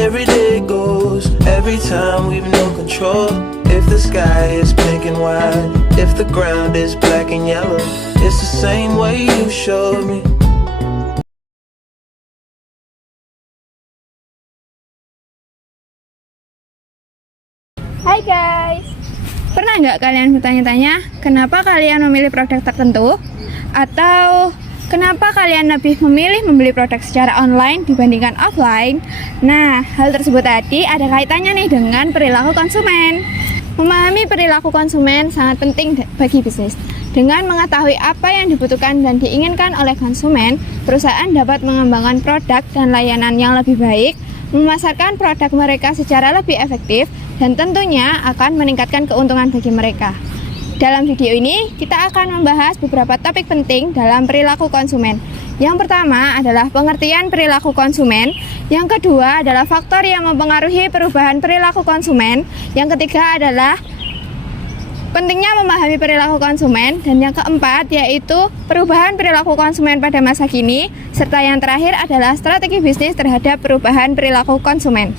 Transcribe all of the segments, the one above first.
every day goes, every time we've no control. If the sky is pink and white, if the ground is black and yellow, it's the same way you showed me. Hai guys, pernah nggak kalian bertanya-tanya kenapa kalian memilih produk tertentu? Atau kenapa kalian lebih memilih membeli produk secara online dibandingkan offline? Nah, hal tersebut tadi ada kaitannya nih dengan perilaku konsumen. Memahami perilaku konsumen sangat penting bagi bisnis. Dengan mengetahui apa yang dibutuhkan dan diinginkan oleh konsumen, perusahaan dapat mengembangkan produk dan layanan yang lebih baik, memasarkan produk mereka secara lebih efektif, dan tentunya akan meningkatkan keuntungan bagi mereka. Dalam video ini, kita akan membahas beberapa topik penting dalam perilaku konsumen. Yang pertama adalah pengertian perilaku konsumen. Yang kedua adalah faktor yang mempengaruhi perubahan perilaku konsumen. Yang ketiga adalah pentingnya memahami perilaku konsumen. Dan yang keempat yaitu perubahan perilaku konsumen pada masa kini. Serta yang terakhir adalah strategi bisnis terhadap perubahan perilaku konsumen.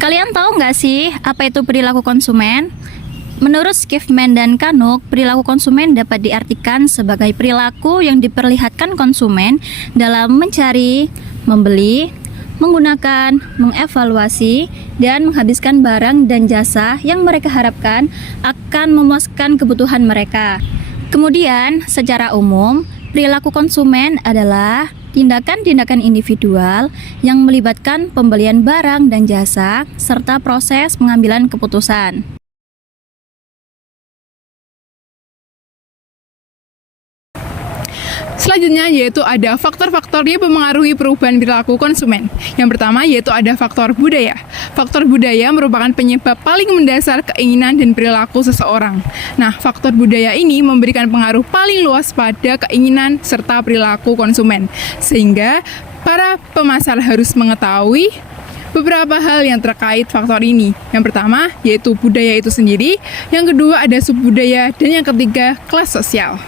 Kalian tahu nggak sih apa itu perilaku konsumen? Menurut Schiffman dan Canuck, perilaku konsumen dapat diartikan sebagai perilaku yang diperlihatkan konsumen dalam mencari, membeli, menggunakan, mengevaluasi, dan menghabiskan barang dan jasa yang mereka harapkan akan memuaskan kebutuhan mereka. Kemudian, secara umum, perilaku konsumen adalah tindakan-tindakan individual yang melibatkan pembelian barang dan jasa serta proses pengambilan keputusan. Selanjutnya yaitu ada faktor-faktor yang mempengaruhi perubahan perilaku konsumen. Yang pertama yaitu ada faktor budaya. Faktor budaya merupakan penyebab paling mendasar keinginan dan perilaku seseorang. Nah, faktor budaya ini memberikan pengaruh paling luas pada keinginan serta perilaku konsumen. Sehingga para pemasar harus mengetahui beberapa hal yang terkait faktor ini. Yang pertama yaitu budaya itu sendiri, yang kedua ada subbudaya, dan yang ketiga kelas sosial.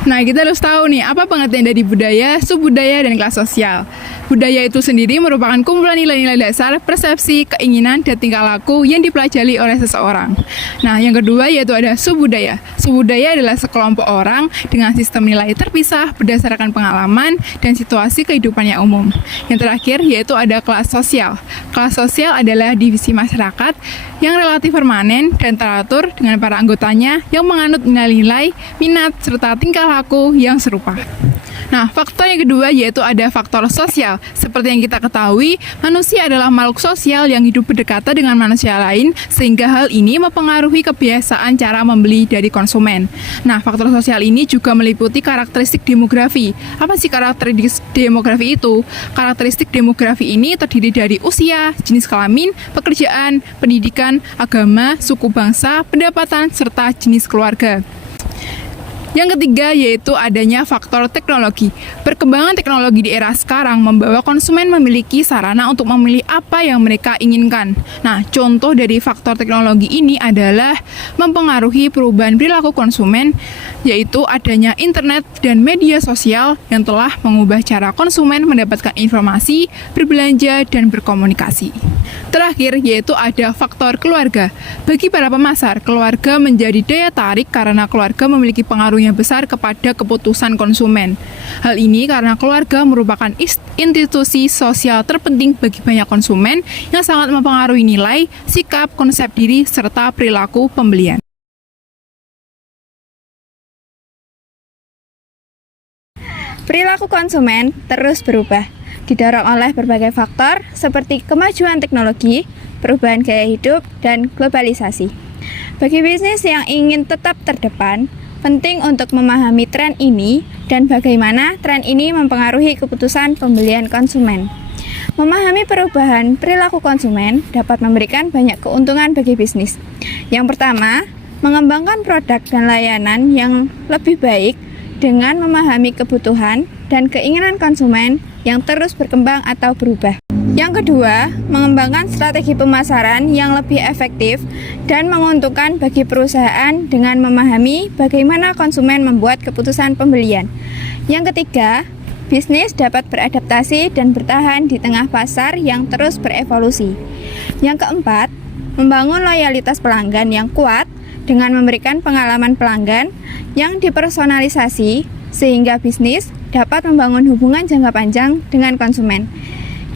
Nah, kita harus tahu nih, apa pengertian dari budaya, subbudaya, dan kelas sosial. Budaya itu sendiri merupakan kumpulan nilai-nilai dasar, persepsi, keinginan, dan tingkah laku yang dipelajari oleh seseorang. Nah, yang kedua yaitu ada subbudaya. Subbudaya adalah sekelompok orang dengan sistem nilai terpisah berdasarkan pengalaman dan situasi kehidupan yang umum. Yang terakhir yaitu ada kelas sosial. Kelas sosial adalah divisi masyarakat yang relatif permanen dan teratur dengan para anggotanya yang menganut nilai-nilai, minat, serta tingkah laku yang serupa. Nah, faktor yang kedua yaitu ada faktor sosial. Seperti yang kita ketahui, manusia adalah makhluk sosial yang hidup berdekatan dengan manusia lain, sehingga hal ini mempengaruhi kebiasaan cara membeli dari konsumen. Nah, faktor sosial ini juga meliputi karakteristik demografi. Apa sih karakteristik demografi itu? Karakteristik demografi ini terdiri dari usia, jenis kelamin, pekerjaan, pendidikan, agama, suku bangsa, pendapatan, serta jenis keluarga. Yang ketiga yaitu adanya faktor teknologi. Perkembangan teknologi di era sekarang membawa konsumen memiliki sarana untuk memilih apa yang mereka inginkan. Nah, contoh dari faktor teknologi ini adalah mempengaruhi perubahan perilaku konsumen, yaitu adanya internet dan media sosial yang telah mengubah cara konsumen mendapatkan informasi, berbelanja, dan berkomunikasi. Terakhir yaitu ada faktor keluarga. Bagi para pemasar, keluarga menjadi daya tarik karena keluarga memiliki pengaruh yang besar kepada keputusan konsumen. Hal ini karena keluarga merupakan institusi sosial terpenting bagi banyak konsumen yang sangat mempengaruhi nilai, sikap, konsep diri, serta perilaku pembelian. Perilaku konsumen terus berubah, didorong oleh berbagai faktor seperti kemajuan teknologi, perubahan gaya hidup, dan globalisasi. Bagi bisnis yang ingin tetap terdepan, penting untuk memahami tren ini dan bagaimana tren ini mempengaruhi keputusan pembelian konsumen. Memahami perubahan perilaku konsumen dapat memberikan banyak keuntungan bagi bisnis. Yang pertama, mengembangkan produk dan layanan yang lebih baik dengan memahami kebutuhan dan keinginan konsumen yang terus berkembang atau berubah. Yang kedua, mengembangkan strategi pemasaran yang lebih efektif dan menguntungkan bagi perusahaan dengan memahami bagaimana konsumen membuat keputusan pembelian. Yang ketiga, bisnis dapat beradaptasi dan bertahan di tengah pasar yang terus berevolusi. Yang keempat, membangun loyalitas pelanggan yang kuat dengan memberikan pengalaman pelanggan yang dipersonalisasi sehingga bisnis dapat membangun hubungan jangka panjang dengan konsumen.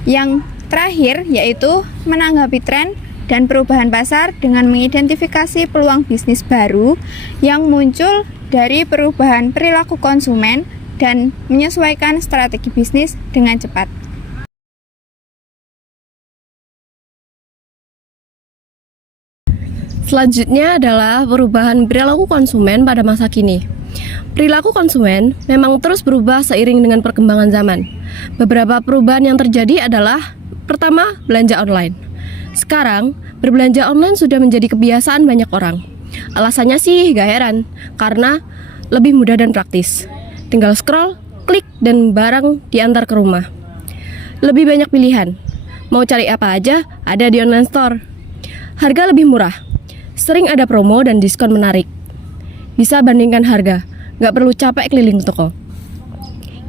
Yang terakhir yaitu menanggapi tren dan perubahan pasar dengan mengidentifikasi peluang bisnis baru yang muncul dari perubahan perilaku konsumen dan menyesuaikan strategi bisnis dengan cepat. Selanjutnya adalah perubahan perilaku konsumen pada masa kini. Perilaku konsumen memang terus berubah seiring dengan perkembangan zaman. Beberapa perubahan yang terjadi adalah: pertama, belanja online. Sekarang, berbelanja online sudah menjadi kebiasaan banyak orang. Alasannya sih gak heran, karena lebih mudah dan praktis. Tinggal scroll, klik, dan barang diantar ke rumah. Lebih banyak pilihan. Mau cari apa aja, ada di online store. Harga lebih murah. Sering ada promo dan diskon menarik. Bisa bandingkan harga, gak perlu capek keliling toko.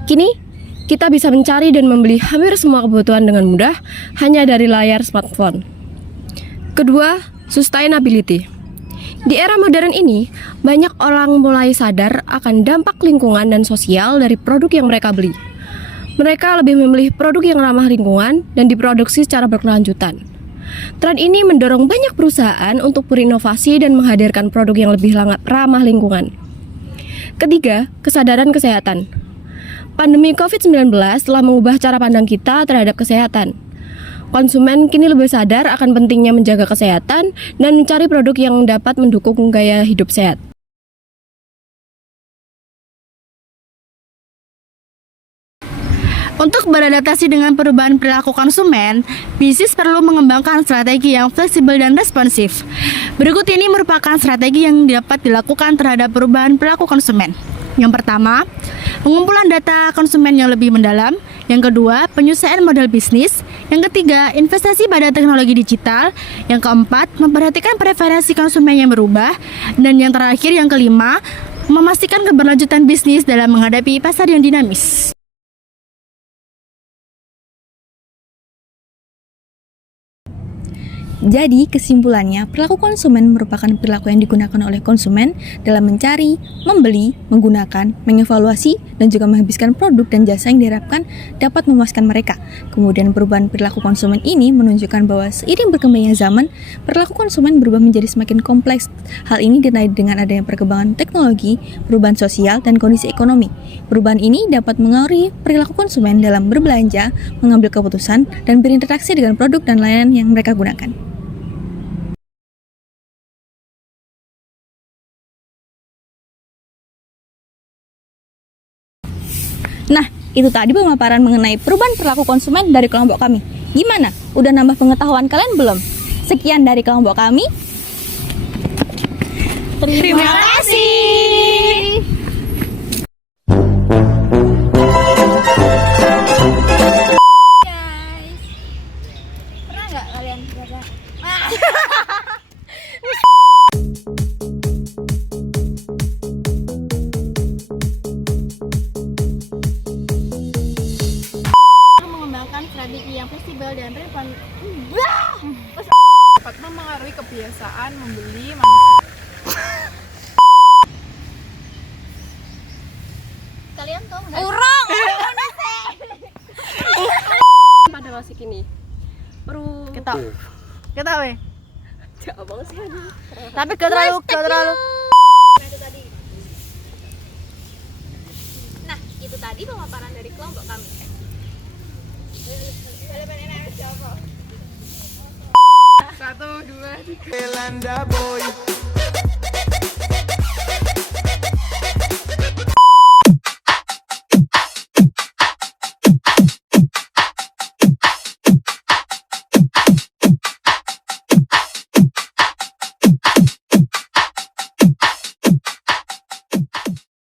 Kini, kita bisa mencari dan membeli hampir semua kebutuhan dengan mudah hanya dari layar smartphone. Kedua, sustainability. Di era modern ini, banyak orang mulai sadar akan dampak lingkungan dan sosial dari produk yang mereka beli. Mereka lebih memilih produk yang ramah lingkungan dan diproduksi secara berkelanjutan. Tren ini mendorong banyak perusahaan untuk berinovasi dan menghadirkan produk yang lebih ramah lingkungan. Ketiga, kesadaran kesehatan. Pandemi COVID-19 telah mengubah cara pandang kita terhadap kesehatan. Konsumen kini lebih sadar akan pentingnya menjaga kesehatan dan mencari produk yang dapat mendukung gaya hidup sehat. Untuk beradaptasi dengan perubahan perilaku konsumen, bisnis perlu mengembangkan strategi yang fleksibel dan responsif. Berikut ini merupakan strategi yang dapat dilakukan terhadap perubahan perilaku konsumen. Yang pertama, pengumpulan data konsumen yang lebih mendalam. Yang kedua, penyesuaian model bisnis. Yang ketiga, investasi pada teknologi digital. Yang keempat, memperhatikan preferensi konsumen yang berubah. Dan yang terakhir, yang kelima, memastikan keberlanjutan bisnis dalam menghadapi pasar yang dinamis. Jadi, kesimpulannya, perilaku konsumen merupakan perilaku yang digunakan oleh konsumen dalam mencari, membeli, menggunakan, mengevaluasi, dan juga menghabiskan produk dan jasa yang diharapkan dapat memuaskan mereka. Kemudian perubahan perilaku konsumen ini menunjukkan bahwa seiring berkembangnya zaman, perilaku konsumen berubah menjadi semakin kompleks. Hal ini ditandai dengan adanya perkembangan teknologi, perubahan sosial, dan kondisi ekonomi. Perubahan ini dapat mengaruhi perilaku konsumen dalam berbelanja, mengambil keputusan, dan berinteraksi dengan produk dan layanan yang mereka gunakan. Nah, itu tadi pemaparan mengenai perubahan perilaku konsumen dari kelompok kami. Gimana? Udah nambah pengetahuan kalian belum? Sekian dari kelompok kami. Terima kasih. Pernah nggak kalian baca? Mengembangkan strategi yang fleksibel dan relevan. Dapat memengaruhi kebiasaan membeli manusia. Kalian tahu nggak? Pada masa kini, Kita weh. abang sih Tapi gak terlalu. Nah, itu tadi pemaparan dari kelompok kami. Satu, dua, tiga. Belanda boy.